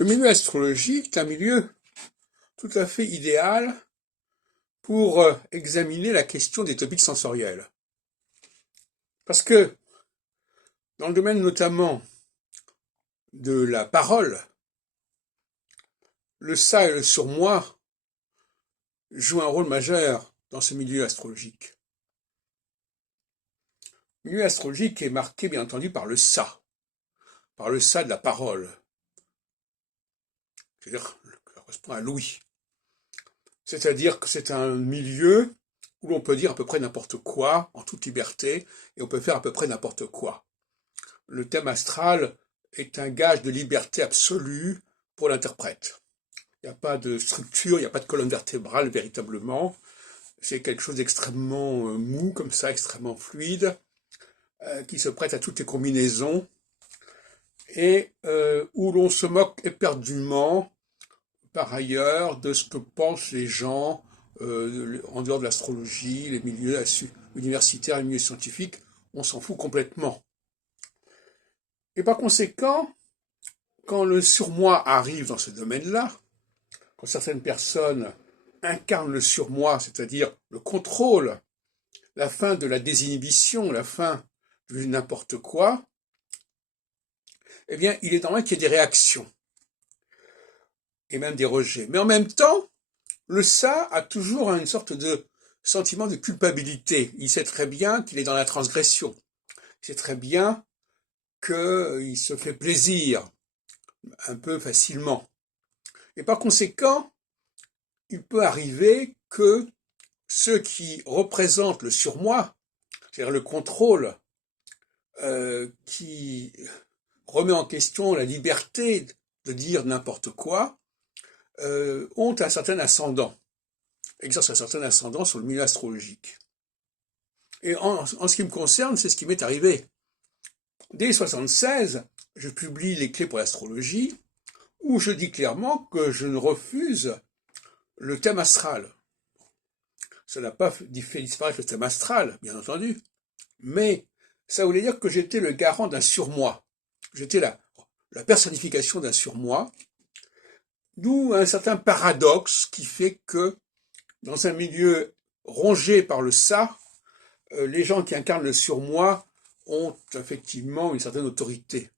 Le milieu astrologique est un milieu tout à fait idéal pour examiner la question des topiques sensoriels. Parce que, dans le domaine notamment de la parole, le ça et le surmoi jouent un rôle majeur dans ce milieu astrologique. Le milieu astrologique est marqué, bien entendu, par le ça de la parole. C'est-à-dire, ça correspond à l'ouïe. C'est-à-dire que c'est un milieu où l'on peut dire à peu près n'importe quoi, en toute liberté, et on peut faire à peu près n'importe quoi. Le thème astral est un gage de liberté absolue pour l'interprète. Il n'y a pas de structure, il n'y a pas de colonne vertébrale véritablement. C'est quelque chose d'extrêmement mou, comme ça, extrêmement fluide, qui se prête à toutes les combinaisons, et où l'on se moque éperdument, par ailleurs, de ce que pensent les gens en dehors de l'astrologie, les milieux universitaires, les milieux scientifiques. On s'en fout complètement. Et par conséquent, quand le surmoi arrive dans ce domaine-là, quand certaines personnes incarnent le surmoi, c'est-à-dire le contrôle, la fin de la désinhibition, la fin de n'importe quoi, eh bien, il est normal qu'il y ait des réactions, et même des rejets. Mais en même temps, le ça a toujours une sorte de sentiment de culpabilité. Il sait très bien qu'il est dans la transgression. Il sait très bien qu'il se fait plaisir un peu facilement. Et par conséquent, il peut arriver que ceux qui représentent le surmoi, c'est-à-dire le contrôle qui remet en question la liberté de dire n'importe quoi, ont un certain ascendant, exercent un certain ascendant sur le milieu astrologique. Et en ce qui me concerne, c'est ce qui m'est arrivé. Dès 1976, je publie Les clés pour l'astrologie, où je dis clairement que je ne refuse le thème astral. Ça n'a pas fait disparaître le thème astral, bien entendu, mais ça voulait dire que j'étais le garant d'un surmoi. J'étais la personnification d'un surmoi, d'où un certain paradoxe qui fait que, dans un milieu rongé par le ça, les gens qui incarnent le surmoi ont effectivement une certaine autorité.